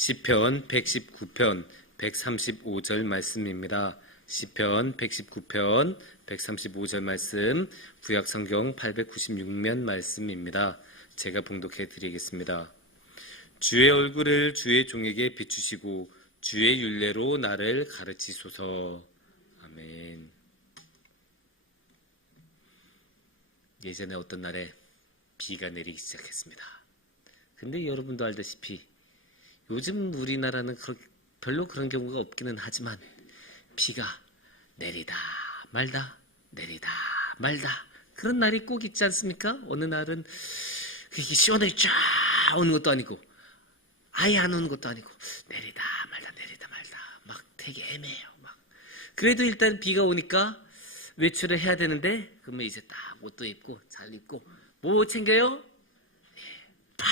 시편 119편 135절 말씀입니다. 시편 119편 135절 말씀, 구약성경 896면 말씀입니다. 제가 봉독해 드리겠습니다. 주의 얼굴을 주의 종에게 비추시고 주의 율례로 나를 가르치소서. 아멘. 예전에 어떤 날에 비가 내리기 시작했습니다. 근데 여러분도 알다시피 요즘 우리나라는 별로 그런 경우가 없기는 하지만 비가 내리다 말다 내리다 말다 그런 날이 꼭 있지 않습니까? 어느 날은 그게 시원하게 쫙 오는 것도 아니고 아예 안 오는 것도 아니고 내리다 말다 막 되게 애매해요. 그래도 일단 비가 오니까 외출을 해야 되는데 그러면 이제 딱 옷도 입고 잘 입고 뭐 챙겨요? 팡!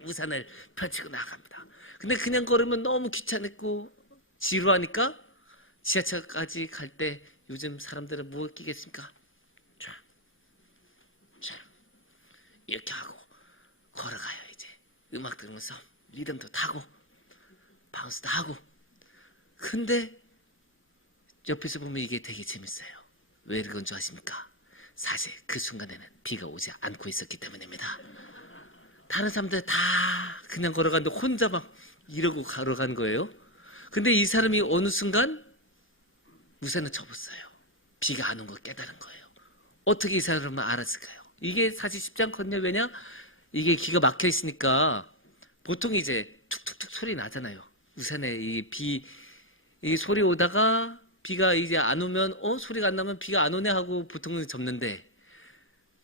우산을 펼치고 나갑니다. 근데 그냥 걸으면 너무 귀찮고 지루하니까 지하철까지 갈 때 요즘 사람들은 뭐 끼겠습니까? 쫙 이렇게 하고 걸어가요. 이제 음악 들으면서 리듬도 타고 바운스도 하고. 근데 옆에서 보면 이게 되게 재밌어요. 왜 그런 줄 아십니까? 사실 그 순간에는 비가 오지 않고 있었기 때문입니다. 다른 사람들 다 그냥 걸어가는데 혼자 막 이러고 걸어간 거예요. 근데 이 사람이 어느 순간 우산을 접었어요. 비가 안 온 걸 깨달은 거예요. 어떻게 이 사람은 알았을까요? 이게 사실 쉽지 않거든요. 왜냐? 이게 기가 막혀 있으니까 보통 이제 툭툭툭 소리 나잖아요. 우산에 이 소리 오다가 비가 이제 안 오면 소리가 안 나면 비가 안 오네 하고 보통은 접는데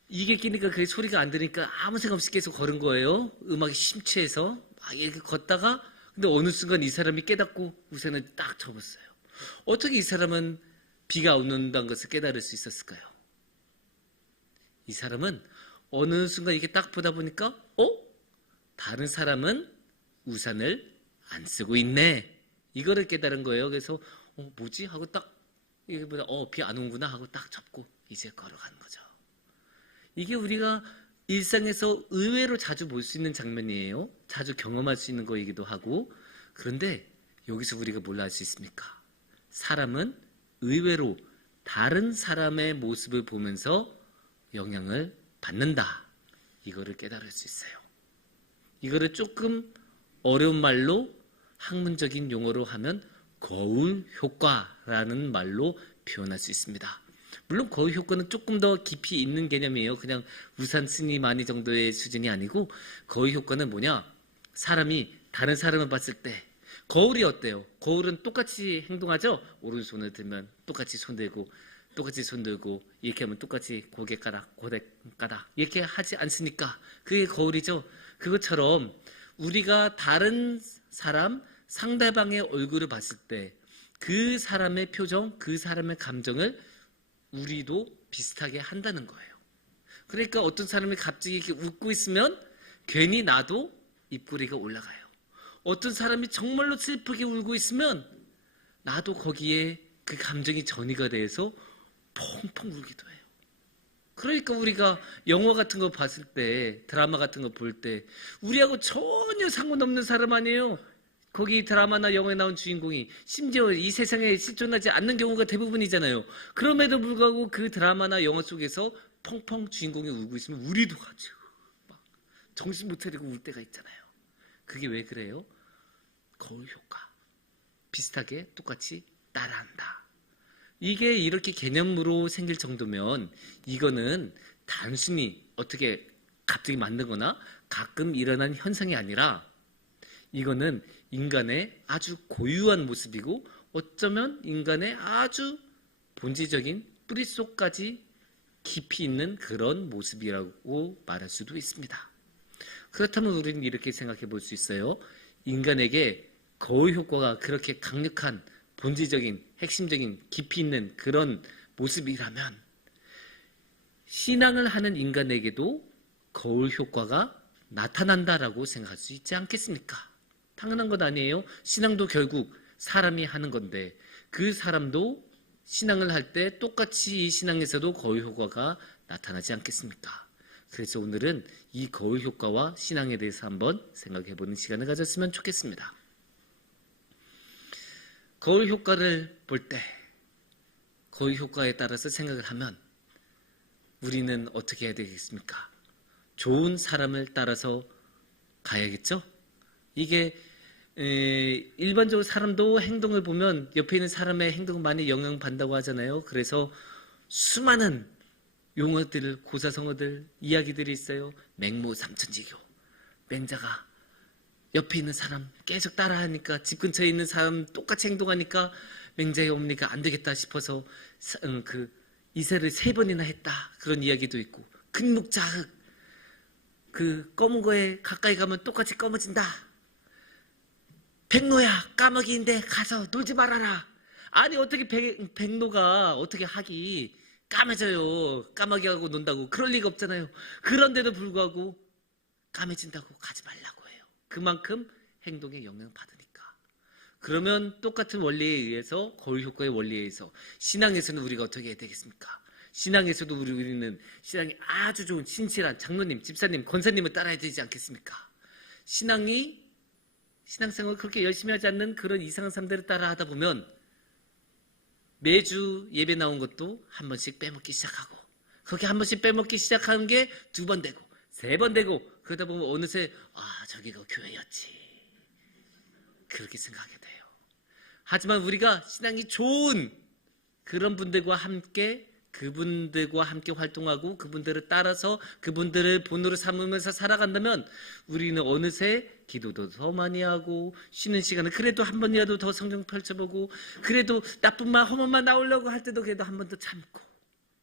이게 끼니까 그 소리가 안 들으니까 아무 생각 없이 계속 걸은 거예요. 음악에 심취해서 막 이렇게 걷다가 근데 어느 순간 이 사람이 깨닫고 우산을 딱 접었어요. 어떻게 이 사람은 비가 온다는 것을 깨달을 수 있었을까요? 이 사람은 어느 순간 이렇게 딱 보다 보니까 다른 사람은 우산을 안 쓰고 있네. 이거를 깨달은 거예요. 그래서 뭐지? 하고 딱 이게 보다 비 안 오는구나 하고 딱 접고 이제 걸어가는 거죠. 이게 우리가 일상에서 의외로 자주 볼 수 있는 장면이에요. 자주 경험할 수 있는 거이기도 하고. 그런데 여기서 우리가 뭘 알 수 있습니까? 사람은 의외로 다른 사람의 모습을 보면서 영향을 받는다. 이거를 깨달을 수 있어요. 이거를 조금 어려운 말로 학문적인 용어로 하면 거울 효과라는 말로 표현할 수 있습니다. 물론 거울 효과는 조금 더 깊이 있는 개념이에요. 그냥 우산 쓰니 많이 정도의 수준이 아니고 거울 효과는 뭐냐? 사람이 다른 사람을 봤을 때 거울이 어때요? 거울은 똑같이 행동하죠? 오른손을 들면 똑같이 손 들고 이렇게 하면 똑같이 고개 까닥 이렇게 하지 않습니까? 그게 거울이죠. 그것처럼 우리가 다른 사람 상대방의 얼굴을 봤을 때 그 사람의 표정, 그 사람의 감정을 우리도 비슷하게 한다는 거예요. 그러니까 어떤 사람이 갑자기 이렇게 웃고 있으면 괜히 나도 입꼬리가 올라가요. 어떤 사람이 정말로 슬프게 울고 있으면 나도 거기에 그 감정이 전이가 돼서 펑펑 울기도 해요. 그러니까 우리가 영화 같은 거 봤을 때, 드라마 같은 거 볼 때 우리하고 전혀 상관없는 사람 아니에요. 거기 드라마나 영화에 나온 주인공이 심지어 이 세상에 실존하지 않는 경우가 대부분이잖아요. 그럼에도 불구하고 그 드라마나 영화 속에서 펑펑 주인공이 울고 있으면 우리도 같이 막 정신 못 차리고 울 때가 있잖아요. 그게 왜 그래요? 거울 효과. 비슷하게 똑같이 따라한다. 이게 이렇게 개념으로 생길 정도면 이거는 단순히 어떻게 갑자기 만들거나 가끔 일어난 현상이 아니라 이거는 인간의 아주 고유한 모습이고 어쩌면 인간의 아주 본질적인 뿌릿속까지 깊이 있는 그런 모습이라고 말할 수도 있습니다. 그렇다면 우리는 이렇게 생각해 볼 수 있어요. 인간에게 거울 효과가 그렇게 강력한 본질적인 핵심적인 깊이 있는 그런 모습이라면 신앙을 하는 인간에게도 거울 효과가 나타난다라고 생각할 수 있지 않겠습니까? 당연한 것 아니에요? 신앙도 결국 사람이 하는 건데 그 사람도 신앙을 할 때 똑같이 이 신앙에서도 거울 효과가 나타나지 않겠습니까? 그래서 오늘은 이 거울 효과와 신앙에 대해서 한번 생각해보는 시간을 가졌으면 좋겠습니다. 거울 효과를 볼 때 거울 효과에 따라서 생각을 하면 우리는 어떻게 해야 되겠습니까? 좋은 사람을 따라서 가야겠죠? 이게 일반적으로 사람도 행동을 보면 옆에 있는 사람의 행동을 많이 영향받는다고 하잖아요. 그래서 수많은 용어들, 고사성어들, 이야기들이 있어요. 맹모삼천지교, 맹자가 옆에 있는 사람 계속 따라하니까, 집 근처에 있는 사람 똑같이 행동하니까 맹자의 어머니가 안 되겠다 싶어서 이세를 3번이나 했다, 그런 이야기도 있고, 근묵자흑, 검은 거에 가까이 가면 똑같이 검어진다, 백로야 까마귀인데 가서 놀지 말아라. 아니 어떻게 백로가 어떻게 하기, 까매져요. 까마귀하고 논다고 그럴 리가 없잖아요. 그런데도 불구하고 까매진다고 가지 말라고 해요. 그만큼 행동에 영향받으니까. 그러면 똑같은 원리에 의해서, 거울 효과의 원리에 의해서 신앙에서는 우리가 어떻게 해야 되겠습니까? 신앙에서도 우리는 신앙이 아주 좋은 신실한 장로님, 집사님, 권사님을 따라야 되지 않겠습니까? 신앙생활을 그렇게 열심히 하지 않는 그런 이상한 사람들을 따라하다 보면 매주 예배 나온 것도 한 번씩 빼먹기 시작하고, 그렇게 한 번씩 빼먹기 시작하는 게 2번 되고 3번 되고, 그러다 보면 어느새 저기가 교회였지, 그렇게 생각하게 돼요. 하지만 우리가 신앙이 좋은 그런 분들과 함께, 그분들과 함께 활동하고 그분들을 따라서 그분들을 본으로 삼으면서 살아간다면 우리는 어느새 기도도 더 많이 하고, 쉬는 시간에 그래도 한 번이라도 더 성경 펼쳐보고, 그래도 나쁜 말 험한 말 나오려고 할 때도 그래도 한 번 더 참고,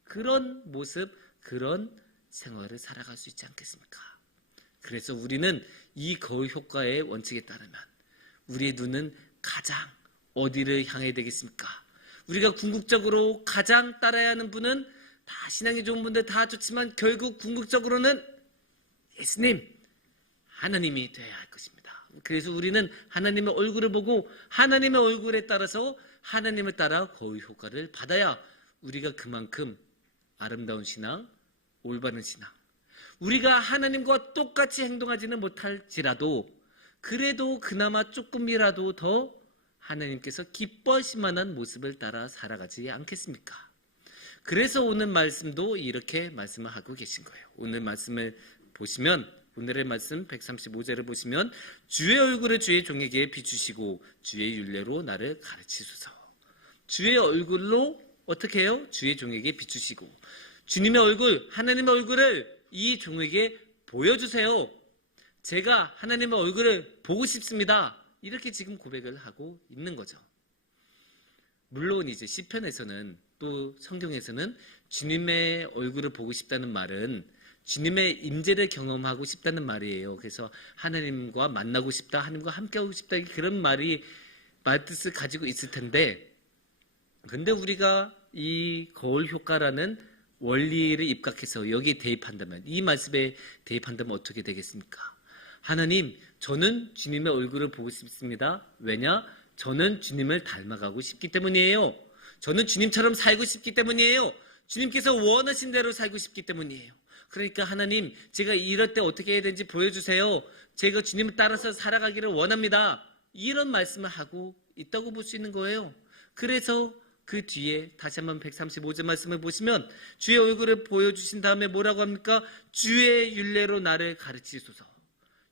그런 모습, 그런 생활을 살아갈 수 있지 않겠습니까? 그래서 우리는 이 거울 효과의 원칙에 따르면 우리의 눈은 가장 어디를 향해야 되겠습니까? 우리가 궁극적으로 가장 따라야 하는 분은, 다 신앙이 좋은 분들 다 좋지만 결국 궁극적으로는 예수님, 하나님이 되어야 할 것입니다. 그래서 우리는 하나님의 얼굴을 보고 하나님의 얼굴에 따라서 하나님을 따라 거울 효과를 받아야 우리가 그만큼 아름다운 신앙, 올바른 신앙, 우리가 하나님과 똑같이 행동하지는 못할지라도 그래도 그나마 조금이라도 더 하나님께서 기뻐하실 만한 모습을 따라 살아가지 않겠습니까? 그래서 오늘 말씀도 이렇게 말씀을 하고 계신 거예요. 오늘 말씀을 보시면, 오늘의 말씀 135절을 보시면, 주의 얼굴을 주의 종에게 비추시고 주의 율례로 나를 가르치소서. 주의 얼굴로 어떻게 해요? 주의 종에게 비추시고, 주님의 얼굴, 하나님의 얼굴을 이 종에게 보여주세요. 제가 하나님의 얼굴을 보고 싶습니다. 이렇게 지금 고백을 하고 있는 거죠. 물론 이제 시편에서는, 또 성경에서는 주님의 얼굴을 보고 싶다는 말은 주님의 임재를 경험하고 싶다는 말이에요. 그래서 하나님과 만나고 싶다, 하나님과 함께하고 싶다, 그런 말뜻을 가지고 있을 텐데, 근데 우리가 이 거울 효과라는 원리를 입각해서 여기에 대입한다면, 이 말씀에 대입한다면 어떻게 되겠습니까? 하나님, 저는 주님의 얼굴을 보고 싶습니다. 왜냐? 저는 주님을 닮아가고 싶기 때문이에요. 저는 주님처럼 살고 싶기 때문이에요. 주님께서 원하신 대로 살고 싶기 때문이에요. 그러니까 하나님, 제가 이럴 때 어떻게 해야 되는지 보여주세요. 제가 주님을 따라서 살아가기를 원합니다. 이런 말씀을 하고 있다고 볼 수 있는 거예요. 그래서 그 뒤에 다시 한번 135절 말씀을 보시면, 주의 얼굴을 보여주신 다음에 뭐라고 합니까? 주의 율례로 나를 가르치소서.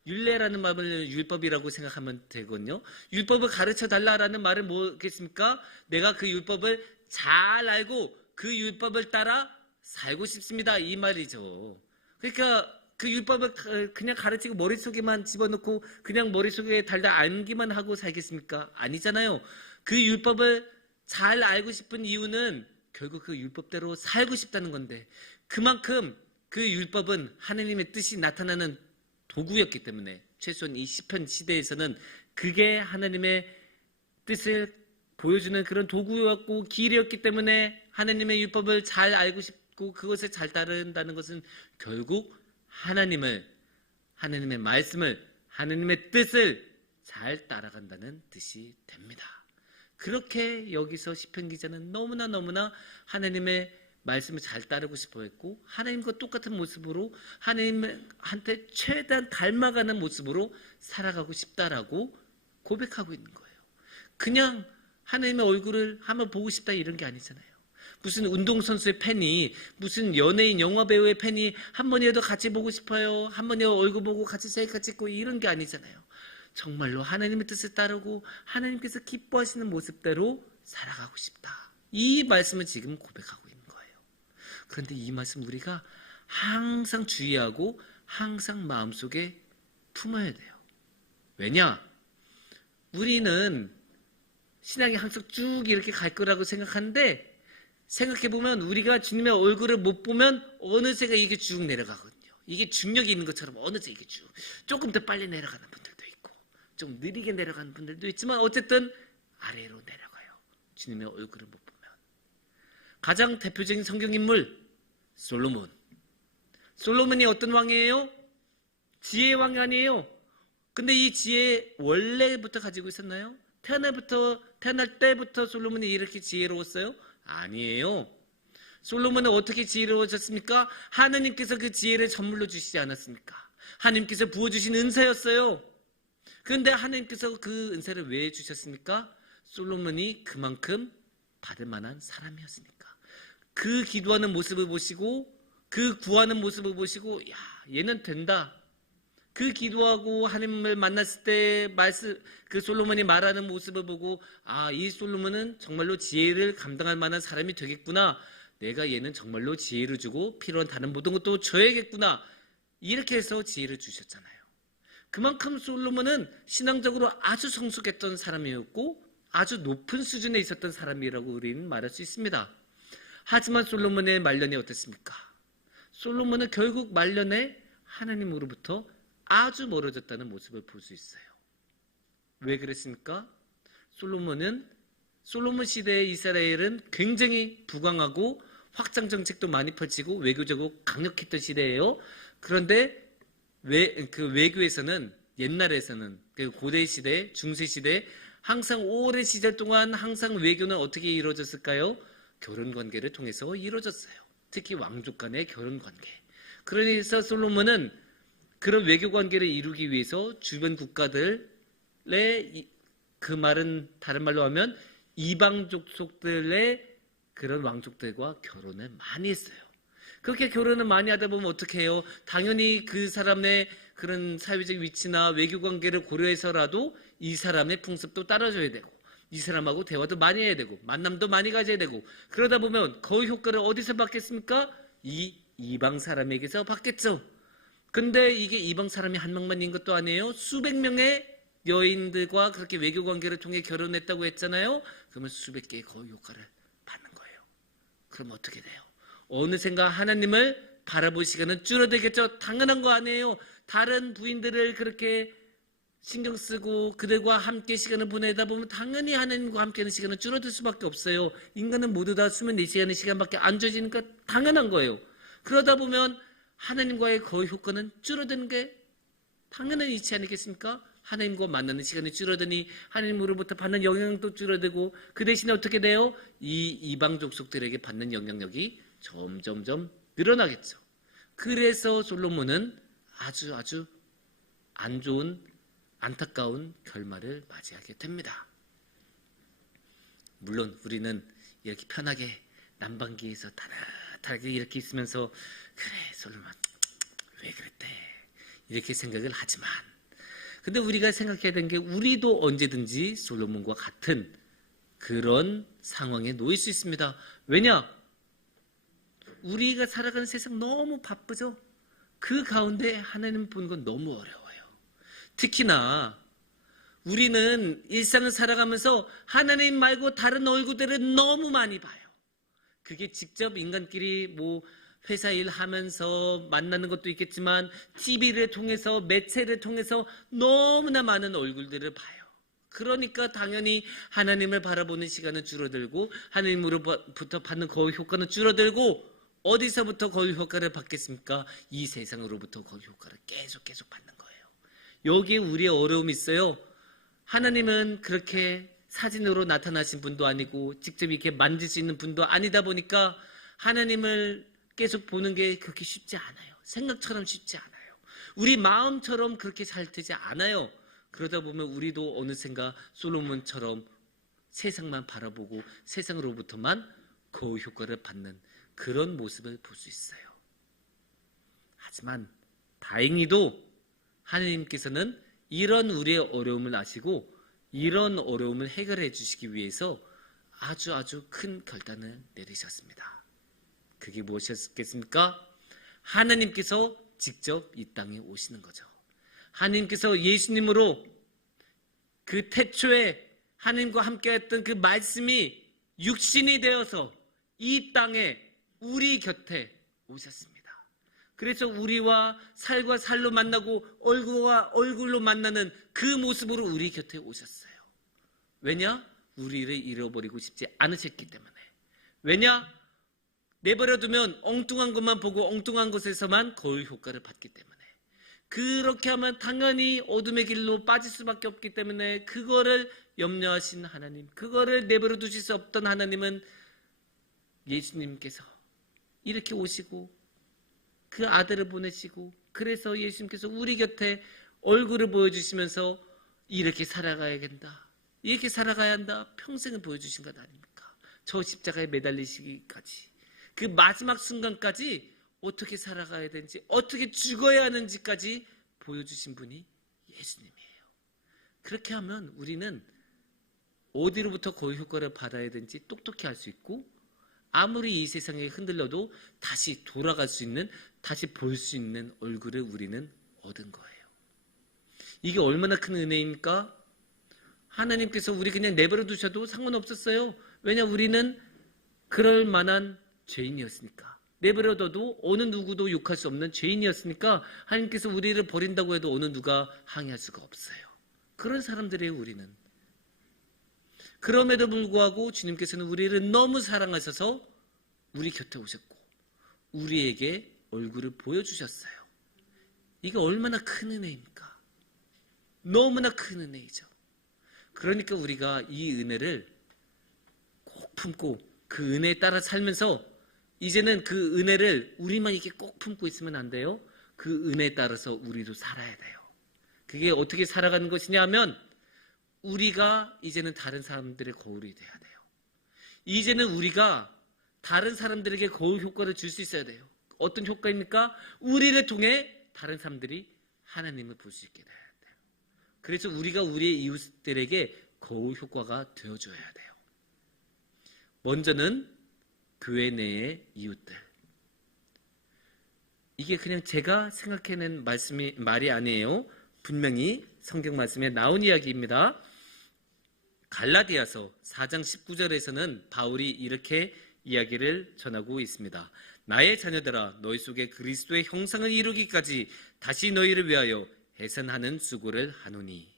율례라는 말을 율법이라고 생각하면 되거든요. 율법을 가르쳐달라라는 말은 뭐겠습니까? 내가 그 율법을 잘 알고 그 율법을 따라 살고 싶습니다, 이 말이죠. 그러니까 그 율법을 그냥 가르치고 머릿속에만 집어넣고 그냥 머릿속에 달달 암기만 하고 살겠습니까? 아니잖아요. 그 율법을 잘 알고 싶은 이유는 결국 그 율법대로 살고 싶다는 건데, 그만큼 그 율법은 하나님의 뜻이 나타나는 도구였기 때문에, 최소한 이 시편 시대에서는 그게 하나님의 뜻을 보여주는 그런 도구였고 길이었기 때문에, 하나님의 율법을 잘 알고 싶고 그것을 잘 따른다는 것은 결국 하나님의 말씀을, 하나님의 뜻을 잘 따라간다는 뜻이 됩니다. 그렇게 여기서 시편 기자는 너무나 하나님의 말씀을 잘 따르고 싶어 했고 하나님과 똑같은 모습으로 하나님한테 최대한 닮아가는 모습으로 살아가고 싶다라고 고백하고 있는 거예요. 그냥 하나님의 얼굴을 한번 보고 싶다 이런 게 아니잖아요. 무슨 운동선수의 팬이, 무슨 연예인, 영화배우의 팬이 한 번이라도 같이 보고 싶어요, 한 번이라도 얼굴 보고 같이 셀카 찍고 이런 게 아니잖아요. 정말로 하나님의 뜻을 따르고 하나님께서 기뻐하시는 모습대로 살아가고 싶다. 이 말씀을 지금 고백하고 있는 거예요. 그런데 이 말씀 우리가 항상 주의하고 항상 마음속에 품어야 돼요. 왜냐? 우리는 신앙이 항상 쭉 이렇게 갈 거라고 생각하는데 생각해보면 우리가 주님의 얼굴을 못 보면 어느새가 이게 쭉 내려가거든요. 이게 중력이 있는 것처럼 어느새 이게 쭉 조금 더 빨리 내려가는 분들도 있고 좀 느리게 내려가는 분들도 있지만 어쨌든 아래로 내려가요. 주님의 얼굴을 못 보면. 가장 대표적인 성경인물 솔로몬. 솔로몬이 어떤 왕이에요? 지혜의 왕이 아니에요. 근데 이 지혜 원래부터 가지고 있었나요? 태어날 때부터 솔로몬이 이렇게 지혜로웠어요? 아니에요. 솔로몬은 어떻게 지혜로워졌습니까? 하나님께서 그 지혜를 선물로 주시지 않았습니까? 하나님께서 부어주신 은사였어요. 그런데 하나님께서 그 은사를 왜 주셨습니까? 솔로몬이 그만큼 받을 만한 사람이었으니까. 그 기도하는 모습을 보시고 그 구하는 모습을 보시고 야, 얘는 된다. 그 기도하고 하나님을 만났을 때 그 솔로몬이 말하는 모습을 보고 아, 이 솔로몬은 정말로 지혜를 감당할 만한 사람이 되겠구나. 내가 얘는 정말로 지혜를 주고 필요한 다른 모든 것도 줘야겠구나. 이렇게 해서 지혜를 주셨잖아요. 그만큼 솔로몬은 신앙적으로 아주 성숙했던 사람이었고 아주 높은 수준에 있었던 사람이라고 우리는 말할 수 있습니다. 하지만 솔로몬의 말년이 어땠습니까? 솔로몬은 결국 말년에 하나님으로부터 아주 멀어졌다는 모습을 볼 수 있어요. 왜 그랬습니까? 솔로몬 시대의 이스라엘은 굉장히 부강하고 확장 정책도 많이 펼치고 외교적으로 강력했던 시대예요. 그런데 그 외교에서는 옛날에서는 그 고대 시대, 중세 시대 항상 오랜 시절 동안 항상 외교는 어떻게 이루어졌을까요? 결혼 관계를 통해서 이루어졌어요. 특히 왕족 간의 결혼 관계. 그래서 솔로몬은 그런 외교 관계를 이루기 위해서 주변 국가들의 그 말은 다른 말로 하면 이방 족속들의 그런 왕족들과 결혼을 많이 했어요. 그렇게 결혼을 많이 하다 보면 어떻게 해요? 당연히 그 사람의 그런 사회적 위치나 외교 관계를 고려해서라도 이 사람의 풍습도 따라줘야 되고 이 사람하고 대화도 많이 해야 되고 만남도 많이 가져야 되고 그러다 보면 그 효과를 어디서 받겠습니까? 이 이방 사람에게서 받겠죠. 근데 이게 이방 사람이 한 명만인 것도 아니에요. 수백 명의 여인들과 그렇게 외교 관계를 통해 결혼했다고 했잖아요. 그러면 수백 개의 거의 효과를 받는 거예요. 그럼 어떻게 돼요? 어느샌가 하나님을 바라볼 시간은 줄어들겠죠. 당연한 거 아니에요. 다른 부인들을 그렇게 신경 쓰고 그들과 함께 시간을 보내다 보면 당연히 하나님과 함께하는 시간은 줄어들 수밖에 없어요. 인간은 모두 다 24시간의 시간밖에 안 주어지니까 당연한 거예요. 그러다 보면 하나님과의 거의 효과는 줄어드는 게 당연한 이치 아니겠습니까? 하나님과 만나는 시간이 줄어드니 하나님으로부터 받는 영향도 줄어들고 그 대신에 어떻게 돼요? 이 이방 족속들에게 받는 영향력이 점점점 늘어나겠죠. 그래서 솔로몬은 아주 안 좋은 안타까운 결말을 맞이하게 됩니다. 물론 우리는 이렇게 편하게 난방기에서 따뜻하게 이렇게 있으면서 그래 솔로몬 왜 그랬대 이렇게 생각을 하지만 근데 우리가 생각해야 되는 게 우리도 언제든지 솔로몬과 같은 그런 상황에 놓일 수 있습니다. 왜냐? 우리가 살아가는 세상 너무 바쁘죠? 그 가운데 하나님 보는 건 너무 어려워요. 특히나 우리는 일상을 살아가면서 하나님 말고 다른 얼굴들을 너무 많이 봐요. 그게 직접 인간끼리 뭐 회사 일 하면서 만나는 것도 있겠지만 TV를 통해서 매체를 통해서 너무나 많은 얼굴들을 봐요. 그러니까 당연히 하나님을 바라보는 시간은 줄어들고 하나님으로부터 받는 거의 효과는 줄어들고 어디서부터 거의 효과를 받겠습니까? 이 세상으로부터 거의 효과를 계속 받는 거예요. 여기에 우리의 어려움이 있어요. 하나님은 그렇게 사진으로 나타나신 분도 아니고 직접 이렇게 만질 수 있는 분도 아니다 보니까 하나님을 계속 보는 게 그렇게 쉽지 않아요. 생각처럼 쉽지 않아요. 우리 마음처럼 그렇게 잘 되지 않아요. 그러다 보면 우리도 어느샌가 솔로몬처럼 세상만 바라보고 세상으로부터만 거울 효과를 받는 그런 모습을 볼 수 있어요. 하지만 다행히도 하나님께서는 이런 우리의 어려움을 아시고 이런 어려움을 해결해 주시기 위해서 아주 큰 결단을 내리셨습니다. 그게 무엇이었겠습니까? 하나님께서 직접 이 땅에 오시는 거죠. 하나님께서 예수님으로 그 태초에 하나님과 함께했던 그 말씀이 육신이 되어서 이 땅에 우리 곁에 오셨습니다. 그래서 우리와 살과 살로 만나고 얼굴과 얼굴로 만나는 그 모습으로 우리 곁에 오셨어요. 왜냐? 우리를 잃어버리고 싶지 않으셨기 때문에. 왜냐? 내버려두면 엉뚱한 것만 보고 엉뚱한 것에서만 거울 효과를 받기 때문에. 그렇게 하면 당연히 어둠의 길로 빠질 수밖에 없기 때문에 그거를 염려하신 하나님, 그거를 내버려 두실 수 없던 하나님은 예수님께서 이렇게 오시고 그 아들을 보내시고, 그래서 예수님께서 우리 곁에 얼굴을 보여주시면서 이렇게 살아가야 된다, 이렇게 살아가야 한다, 평생을 보여주신 것 아닙니까? 저 십자가에 매달리시기까지, 그 마지막 순간까지 어떻게 살아가야 되는지, 어떻게 죽어야 하는지까지 보여주신 분이 예수님이에요. 그렇게 하면 우리는 어디로부터 거울 효과를 받아야 되는지 똑똑히 알 수 있고, 아무리 이 세상에 흔들려도 다시 돌아갈 수 있는, 다시 볼 수 있는 얼굴을 우리는 얻은 거예요. 이게 얼마나 큰 은혜입니까? 하나님께서 우리 그냥 내버려 두셔도 상관없었어요. 왜냐? 우리는 그럴 만한 죄인이었으니까. 내버려둬도 어느 누구도 욕할 수 없는 죄인이었으니까 하나님께서 우리를 버린다고 해도 어느 누가 항의할 수가 없어요. 그런 사람들이에요, 우리는. 그럼에도 불구하고 주님께서는 우리를 너무 사랑하셔서 우리 곁에 오셨고 우리에게 얼굴을 보여주셨어요. 이게 얼마나 큰 은혜입니까? 너무나 큰 은혜이죠. 그러니까 우리가 이 은혜를 꼭 품고 그 은혜에 따라 살면서, 이제는 그 은혜를 우리만 이렇게 꼭 품고 있으면 안 돼요. 그 은혜에 따라서 우리도 살아야 돼요. 그게 어떻게 살아가는 것이냐 하면, 우리가 이제는 다른 사람들의 거울이 돼야 돼요. 이제는 우리가 다른 사람들에게 거울 효과를 줄 수 있어야 돼요. 어떤 효과입니까? 우리를 통해 다른 사람들이 하나님을 볼 수 있게 돼야 돼요. 그래서 우리가 우리의 이웃들에게 거울 효과가 되어줘야 돼요. 먼저는 교회 내의 이웃들. 이게 그냥 제가 생각해낸 말이 아니에요. 분명히 성경 말씀에 나온 이야기입니다. 갈라디아서 4장 19절에서는 바울이 이렇게 이야기를 전하고 있습니다. 나의 자녀들아, 너희 속에 그리스도의 형상을 이루기까지 다시 너희를 위하여 해산하는 수고를 하노니.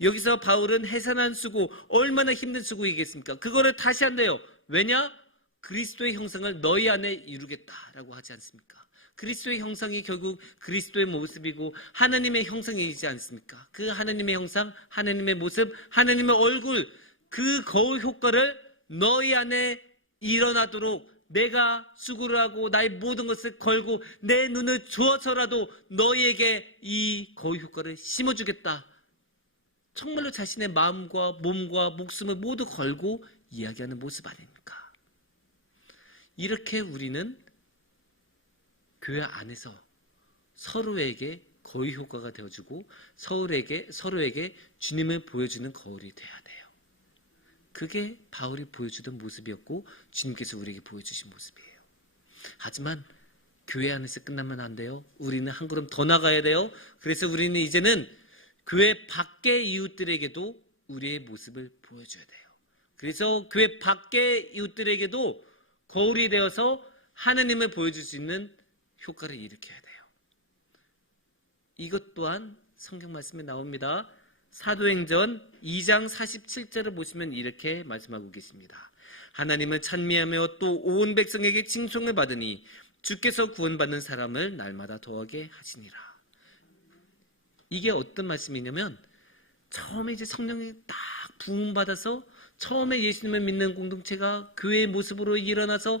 여기서 바울은 해산하는 수고, 얼마나 힘든 수고이겠습니까? 그거를 다시 한대요. 왜냐? 그리스도의 형상을 너희 안에 이루겠다라고 하지 않습니까? 그리스도의 형상이 결국 그리스도의 모습이고 하나님의 형상이지 않습니까? 그 하나님의 형상, 하나님의 모습, 하나님의 얼굴, 그 거울 효과를 너희 안에 일어나도록 내가 수고를 하고 나의 모든 것을 걸고 내 눈을 주어서라도 너희에게 이 거울 효과를 심어주겠다. 정말로 자신의 마음과 몸과 목숨을 모두 걸고 이야기하는 모습 아닙니까? 이렇게 우리는 교회 안에서 서로에게 거울 효과가 되어주고 서로에게 주님을 보여주는 거울이 돼야 돼요. 그게 바울이 보여주던 모습이었고 주님께서 우리에게 보여주신 모습이에요. 하지만 교회 안에서 끝나면 안 돼요. 우리는 한 걸음 더 나가야 돼요. 그래서 우리는 이제는 교회 밖의 이웃들에게도 우리의 모습을 보여줘야 돼요. 그래서 교회 밖의 이웃들에게도 거울이 되어서 하나님을 보여줄 수 있는 효과를 일으켜야 돼요. 이것 또한 성경 말씀에 나옵니다. 사도행전 2장 47절을 보시면 이렇게 말씀하고 계십니다. 하나님을 찬미하며 또 온 백성에게 칭송을 받으니 주께서 구원받는 사람을 날마다 더하게 하시니라. 이게 어떤 말씀이냐면, 처음에 이제 성령이 딱 부음받아서 처음에 예수님을 믿는 공동체가 교회의 모습으로 일어나서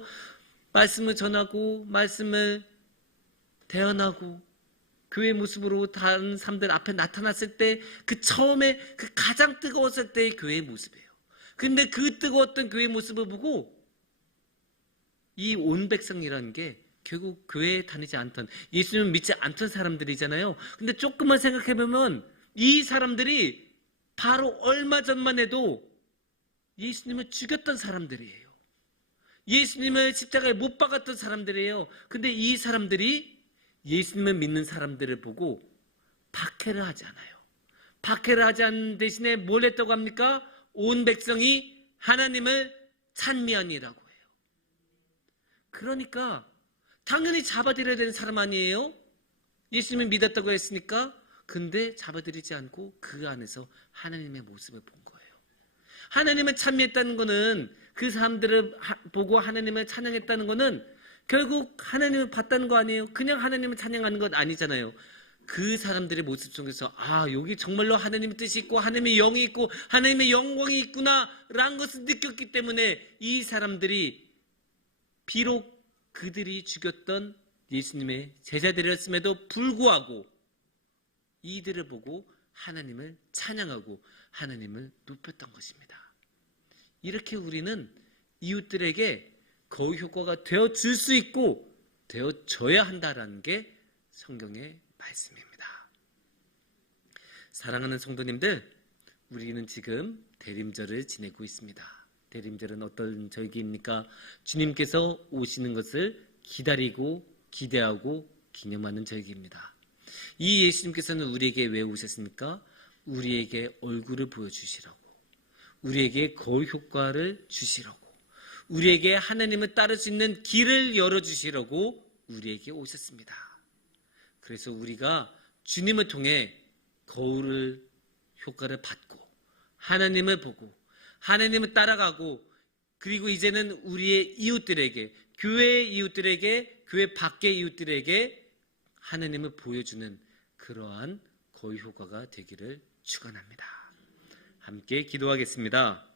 말씀을 전하고 말씀을 대언하고 교회 모습으로 다른 사람들 앞에 나타났을 때 그 처음에 그 가장 뜨거웠을 때의 교회의 모습이에요. 근데 그 뜨거웠던 교회의 모습을 보고 이 온 백성이라는 게 결국 교회에 다니지 않던, 예수님을 믿지 않던 사람들이잖아요. 근데 조금만 생각해보면 이 사람들이 바로 얼마 전만 해도 예수님을 죽였던 사람들이에요. 예수님을 십자가에 못 박았던 사람들이에요. 근데 이 사람들이 예수님을 믿는 사람들을 보고 박해를 하지 않아요. 박해를 하지 않는 대신에 뭘 했다고 합니까? 온 백성이 하나님을 찬미하니라고 해요. 그러니까 당연히 잡아들여야 되는 사람 아니에요? 예수님을 믿었다고 했으니까. 근데 잡아들이지 않고 그 안에서 하나님의 모습을 본 거예요. 하나님을 찬미했다는 거는, 그 사람들을 보고 하나님을 찬양했다는 거는 결국 하나님을 봤다는 거 아니에요? 그냥 하나님을 찬양하는 건 아니잖아요. 그 사람들의 모습 속에서 여기 정말로 하나님의 뜻이 있고 하나님의 영이 있고 하나님의 영광이 있구나 라는 것을 느꼈기 때문에 이 사람들이 비록 그들이 죽였던 예수님의 제자들이었음에도 불구하고 이들을 보고 하나님을 찬양하고 하나님을 높였던 것입니다. 이렇게 우리는 이웃들에게 거의 효과가 되어줄 수 있고 되어줘야 한다라는 게 성경의 말씀입니다. 사랑하는 성도님들, 우리는 지금 대림절을 지내고 있습니다. 대림절은 어떤 절기입니까? 주님께서 오시는 것을 기다리고 기대하고 기념하는 절기입니다. 이 예수님께서는 우리에게 왜 오셨습니까? 우리에게 얼굴을 보여주시라고, 우리에게 거의 효과를 주시라고, 우리에게 하나님을 따를 수 있는 길을 열어주시라고 우리에게 오셨습니다. 그래서 우리가 주님을 통해 거울 효과를 받고 하나님을 보고 하나님을 따라가고, 그리고 이제는 우리의 이웃들에게, 교회의 이웃들에게, 교회 밖의 이웃들에게 하나님을 보여주는 그러한 거울 효과가 되기를 축원합니다. 함께 기도하겠습니다.